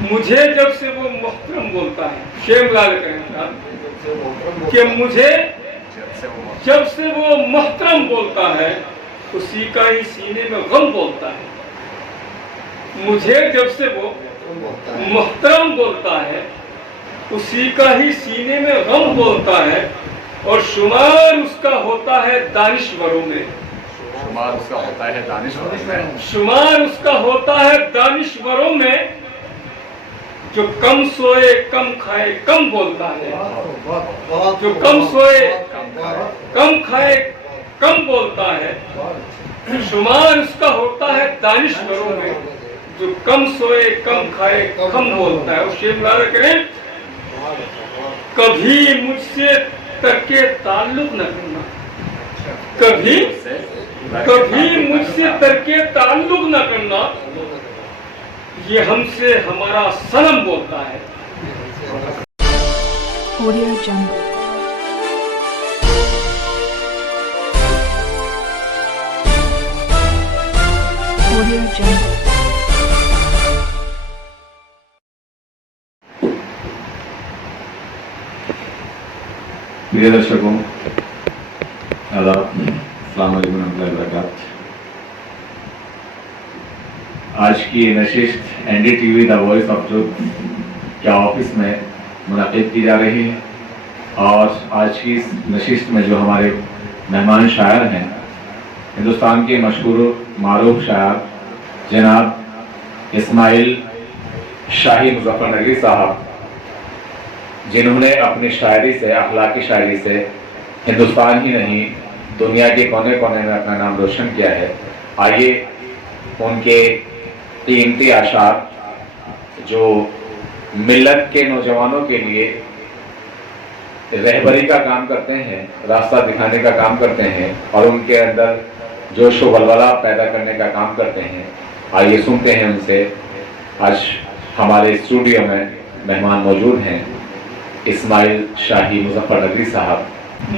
مجھے جب سے وہ محترم بولتا ہے، شیخ لال کہنا کہ مجھے جب سے وہ محترم بولتا ہے اسی کا ہی سینے میں غم بولتا ہے. مجھے جب سے وہ محترم بولتا ہے اسی کا ہی سینے میں غم بولتا ہے، اور شمار اس کا ہوتا ہے دانشوروں میں. شمار اس کا ہوتا ہے دانشوروں میں. شمار اس کا ہوتا ہے دانشوروں میں، جو کم سوئے کم کھائے کم بولتا ہے. جو کم سوئے کم کھائے کم بولتا ہے، شمار اس کا ہوتا ہے دانشوروں میں، جو کم سوئے کم کھائے کم بولتا ہے. اور شیخ ملازہ کریں کبھی مجھ سے ترک تعلق نہ کرنا، کبھی مجھ سے ترک تعلق نہ کرنا، یہ ہم سے ہمارا صنم بولتا ہے. Audio Jungle. Audio Jungle. प्रिय दर्शकों, आदाब, अस्सलाम वालेकुम रहमतुल्लाहि वबरकातुह. आज की नशिस्त NDTV the voice of truth के ऑफिस में मुनाकिद की जा रही है, और आज की इस नशिस्त में जो हमारे मेहमान शायर हैं, हिंदुस्तान के मशहूर मारूफ शायर जनाब इस्माइल शाही मुजफ्फरनगरी साहब, जिन्होंने अपनी शायरी से, अखलाकी शायरी से हिंदुस्तान ही नहीं दुनिया के कोने कोने में अपना नाम रोशन किया है. आइए उनके कीमती आशार जो मिल्लत के नौजवानों के लिए रहबरी का काम करते हैं, रास्ता दिखाने का काम करते हैं, और उनके अंदर जोश व वलवला पैदा करने का काम करते हैं, आइए सुनते हैं उनसे. आज हमारे स्टूडियो में मेहमान मौजूद हैं इस्माइल शाही मुजफ्फरनगरी साहब.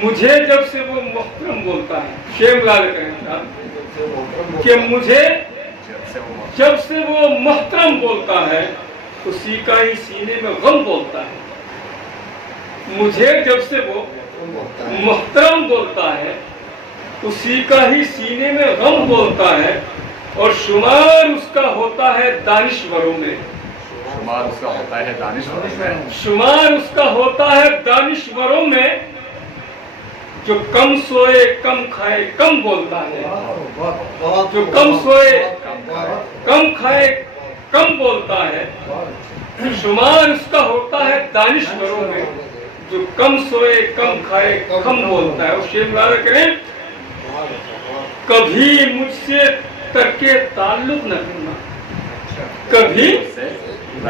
मुझे जब से वो मुहतरम बोलता है, शेख लाल कहना कि मुझे जब से वो मुहतरम बोलता है उसी का ही सीने में गम बोलता है. मुझे जब से वो मुहतरम बोलता है उसी का ही सीने में गम बोलता है, और शुमार उसका होता है दानिश्वरों में. शुमार उसका होता है दानिश्वरों में. शुमार उसका होता है दानिश्वरों में, जो कम सोए कम खाए कम बोलता है. जो कम सोए कम खाए कम बोलता है, शुमार उसका होता है दानिश्वरों में, जो कम सोए कम खाए कम बोलता है. और शेख मुलाज़ा करें कभी मुझसे तर्के ताल्लुक न करना,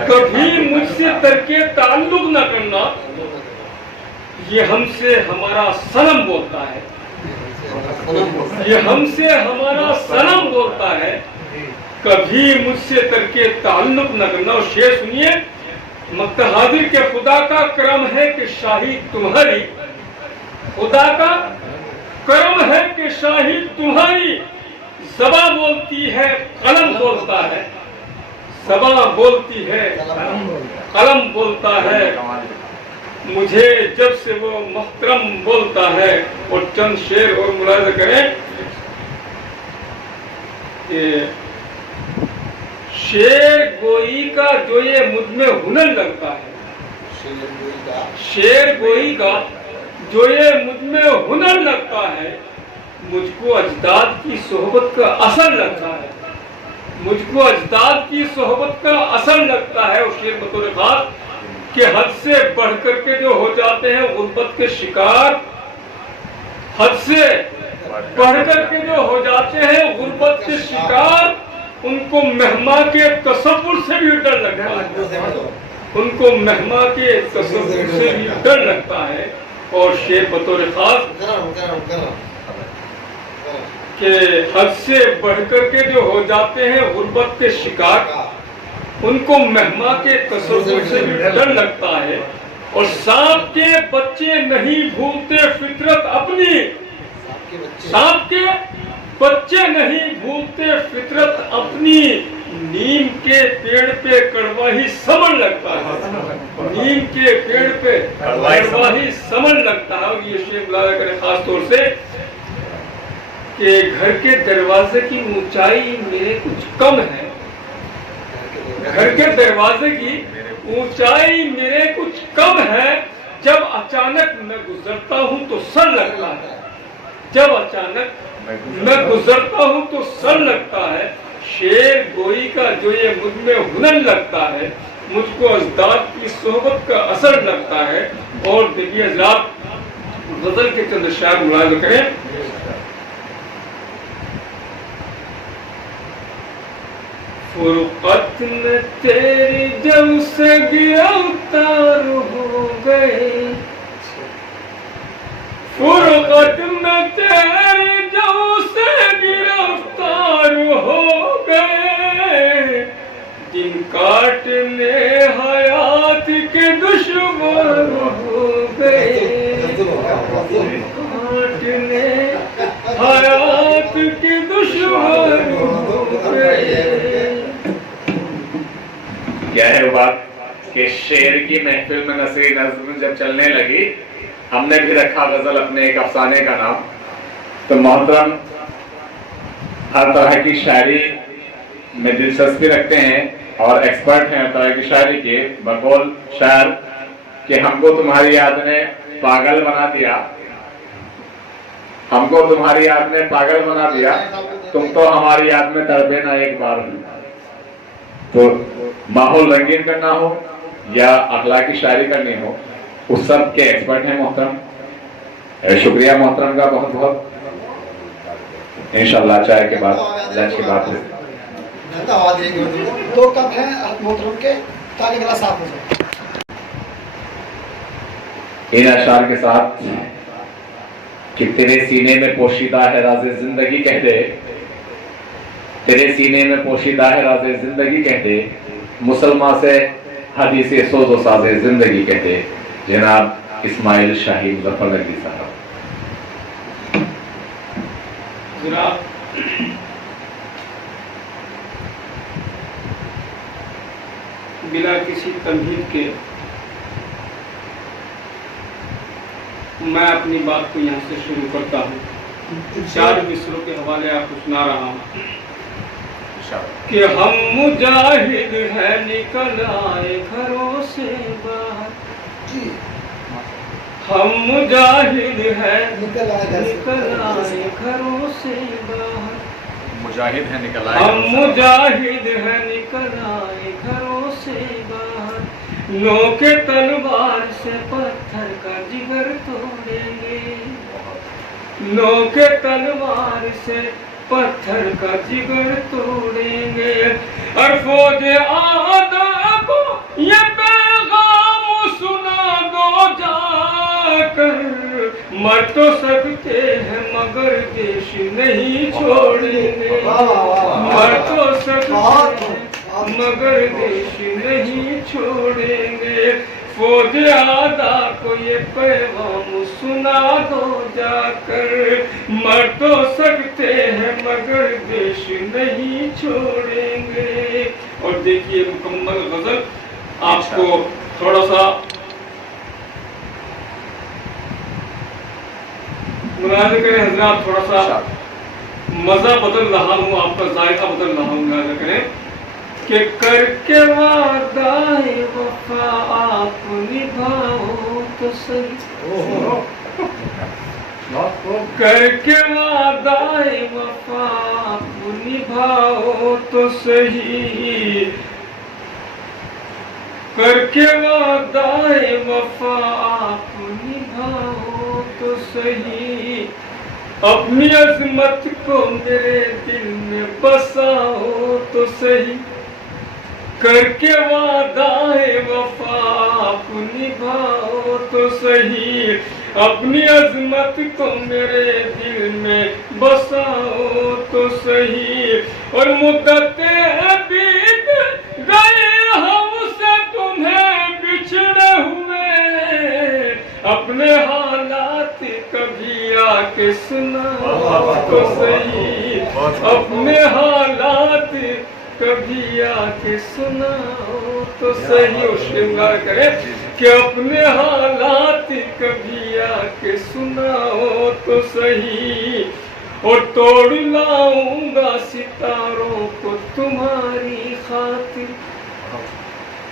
कभी मुझसे तर्के ताल्लुक न करना, ये हमसे हमारा सनम बोलता है. ये हमसे हमारा सनम बोलता है, कभी मुझसे तर्के ताल्लुक न करना. और शेर सुनिए, मक्ता हाजिर के खुदा का करम है कि शाही तुम्हारी, खुदा का करम है कि शाही तुम्हारी, ज़बां बोलती है कलम बोलता है, ज़बां बोलती है कलम बोलता है. मुझे जब से वो मुहतरम बोलता है. और चंद शेर और मुलाज़ा करें कि शेर गोई का जो ये मुझ में हुनर लगता है, शेर गोई का जो ये मुझ में हुनर लगता है, मुझको अजदाद की सोहबत का असर लगता है, मुझको अजदाद की सोहबत का असर लगता है. और शेर बतौर खास कि हद से बढ़ करके जो हो जाते हैं गुर्बत के शिकार, हद से बढ़ करके जो हो जाते हैं गुर्बत के शिकार, उनको मेहमा के तसव्वुर से भी डर लगता है, उनको मेहमा के तसव्वुर से भी डर लगता है. और शेर बतौर खास कि हद से बढ़ करके जो हो जाते हैं गुर्बत के शिकार, उनको मेहमा के तसव्वुर से भी डर लगता है. और सांप के बच्चे नहीं भूलते फितरत अपनी, सांप के बच्चे नहीं भूलते फितरत अपनी, نیم کے پیڑ پہ کڑواہی سمن لگتا ہے، نیم کے پیڑ پہ کڑواہی سمن لگتا ہے. اور یہ شیخ ملاحظہ کرے خاص طور سے کہ گھر کے دروازے کی اونچائی میرے کچھ کم ہے، گھر کے دروازے کی اونچائی میرے کچھ کم ہے، جب اچانک میں گزرتا ہوں تو سر لگتا ہے، جب اچانک میں گزرتا ہوں تو سر لگتا ہے. شعر گوئی کا جو یہ مجھ میں ہنر لگتا ہے، مجھ کو ازداد کی صحبت کا اثر لگتا ہے. اور دیکھیے حضرات غزل کے چند شعر ملاحظہ کریں. فرقت میں تیری جب سے گرفتار ہو گئے، فرقت میں تیری جب سے گرفتار ہو گئے، دن کاٹنے حیات کے دشوار ہو گئے، کاٹنے حیات کے دشوار ہو گئے. کیا ہے وہ بات کہ شعر کی محفل میں نثری نظم جب چلنے لگی، ہم نے بھی رکھا غزل اپنے ایک افسانے کا نام. تو محترم ہر طرح کی شاعری میں دلچسپی رکھتے ہیں اور ایکسپرٹ ہیں ہر طرح کی شاعری کے. بقول شاعر کہ ہم کو تمہاری یاد نے پاگل بنا دیا، ہم کو تمہاری یاد نے پاگل بنا دیا، تم تو ہماری یاد میں تڑپے نہ ایک بار. تو ماحول رنگین کرنا ہو یا اخلاقی شاعری کرنی ہو، اس سب کے ایکسپرٹ ہیں محترم. شکریہ محترم کا بہت بہت. انشاءاللہ چائے کے بعد لنچ کے بعد دو کپ ہیں محترم کے تاکہ گلا صاف ہو جائے. ان اشعار کے ساتھ کہ تیرے سینے میں پوشیدہ ہے راز زندگی کہہ دے، تیرے سینے میں پوشیدہ ہے راز زندگی کہہ دے، مسلمان سے حدیث سوز و ساز زندگی کہہ دے. جناب اسماعیل شاہی مظفر نگری صاحب. جناب بلا کسی تمہید کے میں اپنی بات کو یہاں سے شروع کرتا ہوں. 4 مصروں کے حوالے آپ کو سنا رہا ہوں کہ ہم مجاہد ہیں نکل آئے گھروں سے باہر، ہم مجاہد ہیں نکل آئے گھروں سے باہر، مجاہد ہیں نکل ہم مجاہد ہیں نکل آئے گھروں سے باہر، نوکے تلوار سے پتھر کا جگر توڑیں گے، نوکے تلوار سے پتھر کا جگر توڑیں گے. اور فوج آدھا کو یہ پیغام سنا دو جا کر، مر تو سکتے ہیں مگر دیش نہیں چھوڑیں گے، مر تو سکتے ہیں مگر دیش نہیں چھوڑیں گے. فوج آدھا کو یہ پیغام سنا دو جا کر، مر تو سکتے ہیں مگر دیش نہیں چھوڑیں گے. اور دیکھیے مکمل غزل آپ کو تھوڑا سا ملاحظہ کریں حضرات، تھوڑا سا مزہ بدل رہا ہوں، آپ کا ذائقہ بدل رہا ہوں. ملاحظہ کریں کہ کر کے وعدہ وفا آپ نبھاؤ تو صحیح، کر کے وعدہ وفا آپ نبھاؤ تو صحیح، کر کے وعدہ وفا آپ نبھاؤ تو صحیح، اپنی عظمت کو میرے دل میں بساؤ تو صحیح، کر کے وعدہ وفا آپ نبھاؤ تو صحیح، اپنی عظمت کو میرے دل میں بساؤ تو صحیح. اور مدتیں بیت گئے ہم سے تمہیں بچھڑے ہوئے، اپنے حالات کبھی آ کے سنا تو صحیح، اپنے حالات कभी आके सुनाओ तो सही। और श्रृंगार करे कि अपने हालात कभी आके सुनाओ तो सही। और तोड़ लाऊंगा सितारों को तुम्हारी खातिर,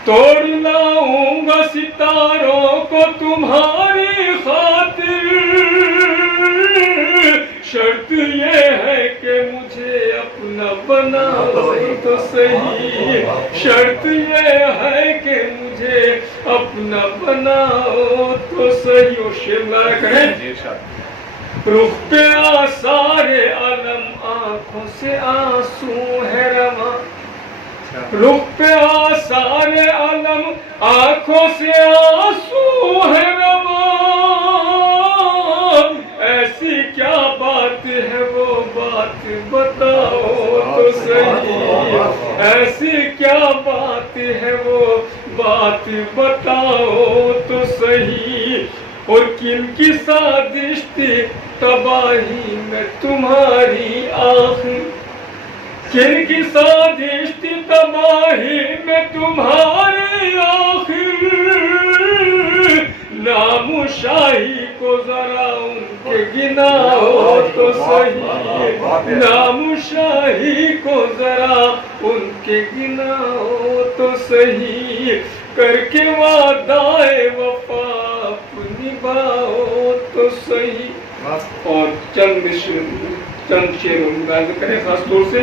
तोड़ लाऊंगा सितारों को तुम्हारी खातिर। शर्त ये है कि मुझे अपना बनाओ तो सही। शर्त ये है कि मुझे अपना बनाओ तो सही। और श्रृंगार करें रुख पे आसारे अलम, आंखों से आंसू है रवा। रुख पे आसारे अलम, आंखों से आंसू है रवा। ऐसी क्या बात है वो बात बताओ तो सही। ऐसी क्या बात है वो बात बताओ तो सही। और किनकी साजिश थी तबाही में तुम्हारी आखिर, किनकी साजिश थी तबाही में तुम्हारी आखिर। नाम शाही को जरा उनके गिनाओ तो सही। नाम शाही को जरा उनके गिनाओ तो सही। करके वादाए वफा निभाओ तो सही। और चंद शेरों की गायन करें खास तौर से।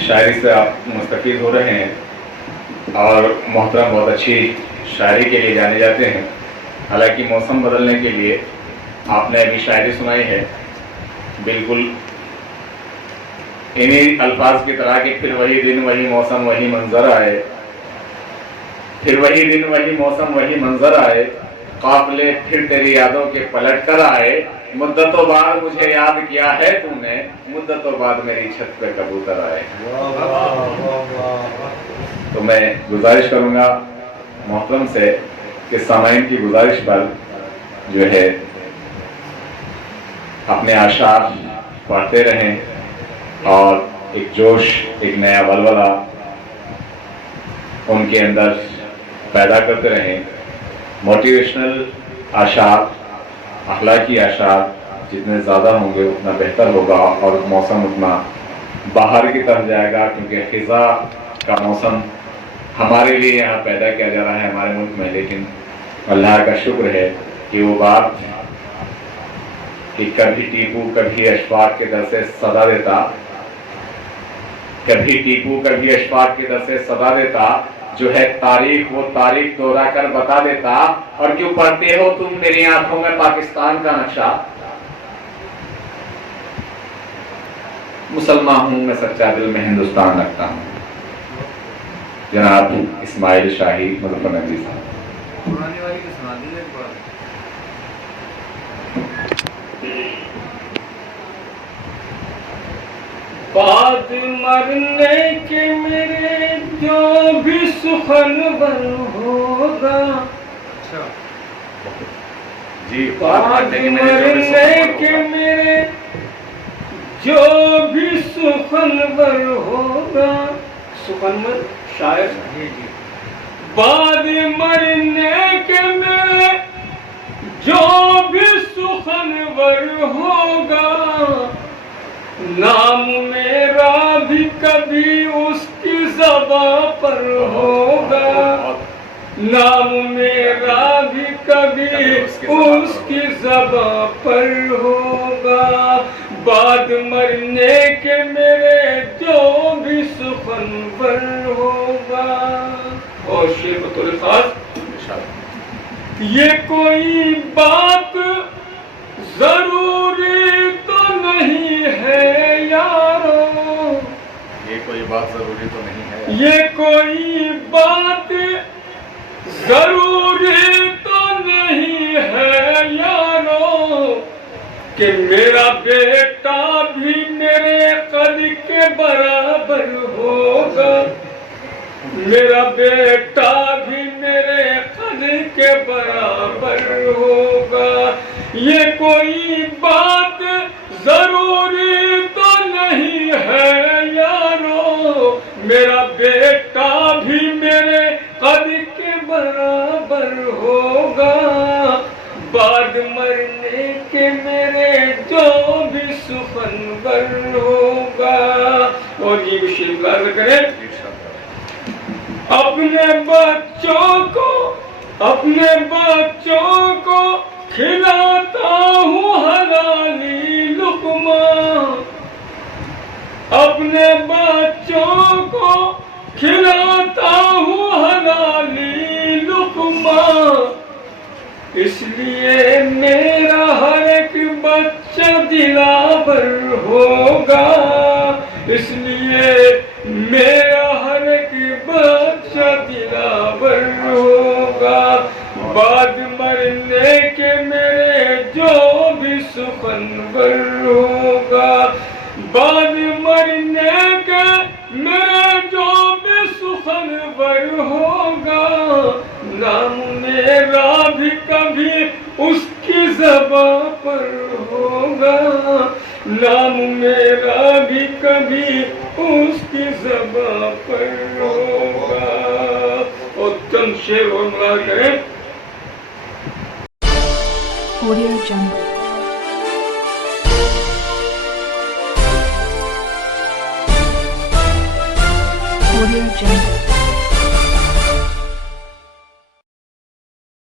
शायरी से आप मुस्तफीद हो रहे हैं और मोहतरम बहुत अच्छी शायरी के लिए जाने जाते हैं। हालांकि मौसम बदलने के लिए आपने अभी शायरी सुनाई है, बिल्कुल इन्हीं अल्फाज की तरह कि फिर वही दिन वही मौसम वही मंजर आए। फिर वही दिन वही मौसम वही मंजर आए, काफिले फिर तेरी यादों के पलट कर आए। मुद्दतों बाद मुझे याद किया है तूने, मुद्दतों बाद मेरी छत पे कबूतर आए। तो मैं गुजारिश करूंगा मोहतरम से कि सामाइन की गुजारिश पर जो है अपने आशार पढ़ते रहें और एक जोश, एक नया वलवला उनके अंदर पैदा करते रहें। मोटिवेशनल आशार, अखलाकी आशार जितने ज़्यादा होंगे उतना बेहतर होगा और मौसम उतना बाहर की तरफ जाएगा, क्योंकि खिज़ा का मौसम हमारे लिए यहाँ पैदा किया जा रहा है हमारे मुल्क में। लेकिन अल्लाह का शुक्र है कि वो बात कि कभी टीपू कभी अशफाक के दर से सदा देता, कभी टीपू कभी अशफाक के दर से सदा देता, जो है तारीख वो तारीख दोहरा कर बता देता। और क्यों पढ़ते हो तुम मेरी आंखों में पाकिस्तान का नक्शा, मुसलमान हूं मैं सच्चा दिल में हिंदुस्तान रखता हूं। जनाब इस्माइल शाही मुजफ्फरनगरी साहब। पुरानी वाली की सुना दीजिए एक बार। बाद मरने के मेरे जो भी सुखनवर होगा, अच्छा जी, बाद मरने के मेरे जो भी सुखनवर होगा। सुखनवर शायर। जी जी। बाद मरने के मेरे जो भी सुखनवर होगा, नाम मेरा भी कभी उसकी ज़बां पर होगा। नाम मेरा भी कभी उसकी ज़बां पर होगा। बाद मरने के मेरे जो भी सुखनवर होगा। और शेर बतौर खास, ये कोई बात जरूरी तो नहीं है यारो, ये कोई बात जरूरी तो नहीं है, ये कोई बात जरूरी तो नहीं है यारो, कि मेरा बेटा भी मेरे कद के बराबर होगा, मेरा बेटा भी मेरे कद के बराबर होगा। ये कोई बात जरूरी तो नहीं है यारो, मेरा बेटा भी मेरे कद के बराबर होगा। बाद मरने के मेरे जो भी सुखनवर होगा। और ये विषय याद करें, अपने बच्चों को खिलाता हूँ हलाली लुक़मा, अपने बच्चों को खिलाता हूँ हलाली लुक़मा। इसलिए मेरा हर एक बच्चा दिलावर होगा, इसलिए मेरा हर एक बच्चा दिलावर होगा। बाद मरने के मेरे जो भी सुखनवर होगा, बाद मरने के मेरे जो भी सुखनवर होगा। नाम मेरा भी कभी उसकी ज़बां पर होगा, नाम मेरा भी कभी उसकी ज़बां पर होगा। और चंद शेर और मुलाज़ करें। Audio Jungle. Audio Jungle.